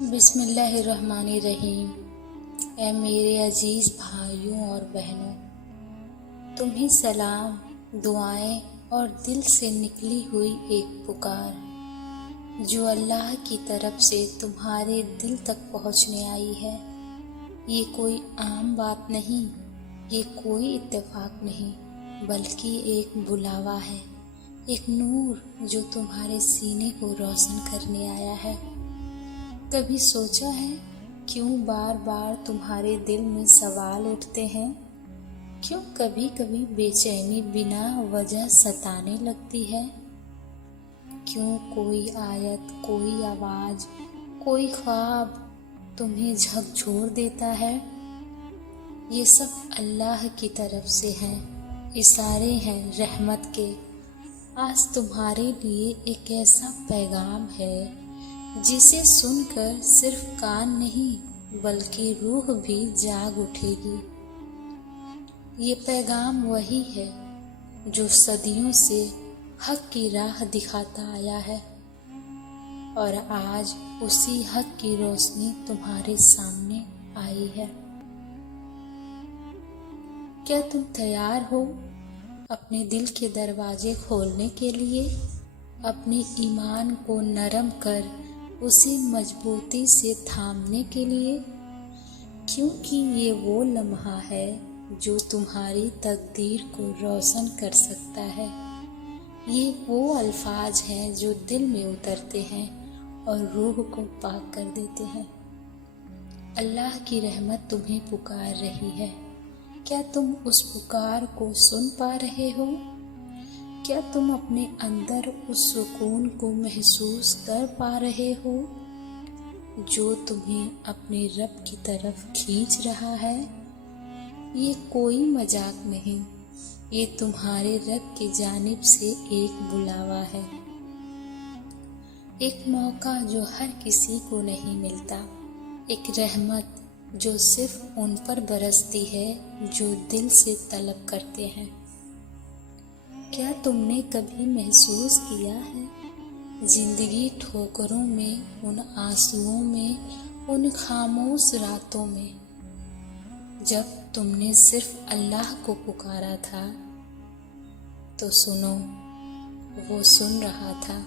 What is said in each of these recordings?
بسم اللہ الرحمن الرحیم۔ اے میرے عزیز بھائیوں اور بہنوں، تمہیں سلام، دعائیں اور دل سے نکلی ہوئی ایک پکار جو اللہ کی طرف سے تمہارے دل تک پہنچنے آئی ہے۔ یہ کوئی عام بات نہیں، یہ کوئی اتفاق نہیں، بلکہ ایک بلاوا ہے، ایک نور جو تمہارے سینے کو روشن کرنے آیا ہے۔ کبھی سوچا ہے کیوں بار بار تمہارے دل میں سوال اٹھتے ہیں؟ کیوں کبھی کبھی بے چینی بنا وجہ ستانے لگتی ہے؟ کیوں کوئی آیت، کوئی آواز، کوئی خواب تمہیں جھکجھور دیتا ہے؟ یہ سب اللہ کی طرف سے ہیں، اشارے ہیں رحمت کے۔ آج تمہارے لیے ایک ایسا پیغام ہے جسے سن کر صرف کان نہیں بلکہ روح بھی جاگ اٹھے گی۔ یہ پیغام وہی ہے جو صدیوں سے حق کی راہ دکھاتا آیا ہے، اور آج اسی حق کی روشنی تمہارے سامنے آئی ہے۔ کیا تم تیار ہو اپنے دل کے دروازے کھولنے کے لیے، اپنے ایمان کو نرم کر اسے مضبوطی سے تھامنے کے لیے؟ کیونکہ یہ وہ لمحہ ہے جو تمہاری تقدیر کو روشن کر سکتا ہے۔ یہ وہ الفاظ ہیں جو دل میں اترتے ہیں اور روح کو پاک کر دیتے ہیں۔ اللہ کی رحمت تمہیں پکار رہی ہے۔ کیا تم اس پکار کو سن پا رہے ہو؟ کیا تم اپنے اندر اس سکون کو محسوس کر پا رہے ہو جو تمہیں اپنے رب کی طرف کھینچ رہا ہے؟ یہ کوئی مذاق نہیں، یہ تمہارے رب کی جانب سے ایک بلاوا ہے، ایک موقع جو ہر کسی کو نہیں ملتا، ایک رحمت جو صرف ان پر برستی ہے جو دل سے طلب کرتے ہیں۔ کیا تم نے کبھی محسوس کیا ہے زندگی ٹھوکروں میں، ان آنسوؤں میں، ان خاموش راتوں میں جب تم نے صرف اللہ کو پکارا تھا تو سنو، وہ سن رہا تھا۔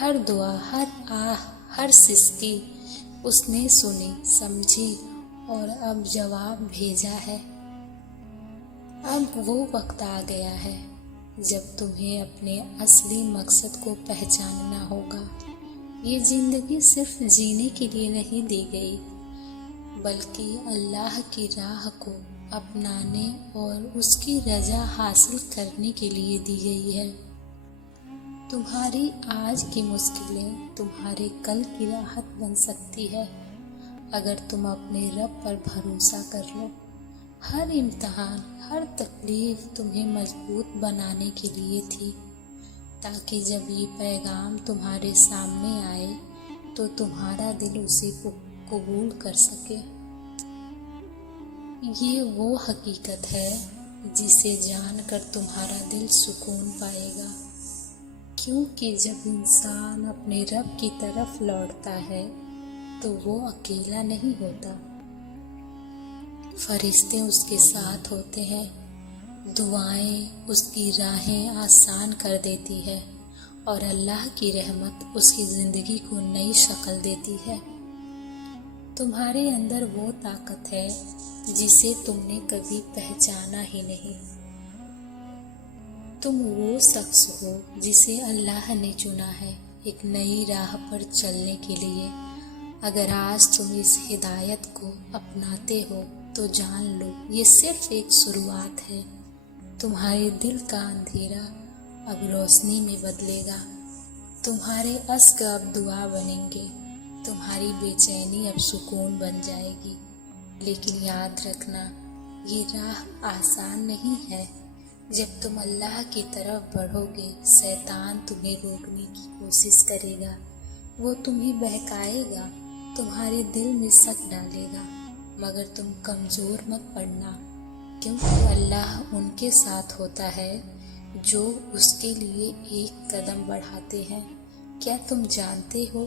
ہر دعا، ہر آہ، ہر سستی اس نے سنی، سمجھی اور اب جواب بھیجا ہے۔ اب وہ وقت آ گیا ہے جب تمہیں اپنے اصلی مقصد کو پہچاننا ہوگا۔ یہ زندگی صرف جینے کے لیے نہیں دی گئی، بلکہ اللہ کی راہ کو اپنانے اور اس کی رضا حاصل کرنے کے لیے دی گئی ہے۔ تمہاری آج کی مشکلیں تمہارے کل کی راحت بن سکتی ہے اگر تم اپنے رب پر بھروسہ کر لو۔ ہر امتحان، ہر تکلیف تمہیں مضبوط بنانے کے لیے تھی، تاکہ جب یہ پیغام تمہارے سامنے آئے تو تمہارا دل اسے قبول کر سکے۔ یہ وہ حقیقت ہے جسے جان کر تمہارا دل سکون پائے گا، کیونکہ جب انسان اپنے رب کی طرف لوٹتا ہے تو وہ اکیلا نہیں ہوتا، فرشتے اس کے ساتھ ہوتے ہیں، دعائیں اس کی راہیں آسان کر دیتی ہے اور اللہ کی رحمت اس کی زندگی کو نئی شکل دیتی ہے۔ تمہارے اندر وہ طاقت ہے جسے تم نے کبھی پہچانا ہی نہیں۔ تم وہ شخص ہو جسے اللہ نے چنا ہے ایک نئی راہ پر چلنے کے لیے۔ اگر آج تم اس ہدایت کو اپناتے ہو تو جان لو یہ صرف ایک شروعات ہے۔ تمہارے دل کا اندھیرا اب روشنی میں بدلے گا، تمہارے اشک اب دعا بنیں گے، تمہاری بے چینی اب سکون بن جائے گی۔ لیکن یاد رکھنا، یہ راہ آسان نہیں ہے۔ جب تم اللہ کی طرف بڑھو گے، شیطان تمہیں روکنے کی کوشش کرے گا، وہ تمہیں بہکائے گا، تمہارے دل میں شک ڈالے گا، مگر تم کمزور مت پڑنا، کیونکہ اللہ ان کے ساتھ ہوتا ہے جو اس کے لیے ایک قدم بڑھاتے ہیں۔ کیا تم جانتے ہو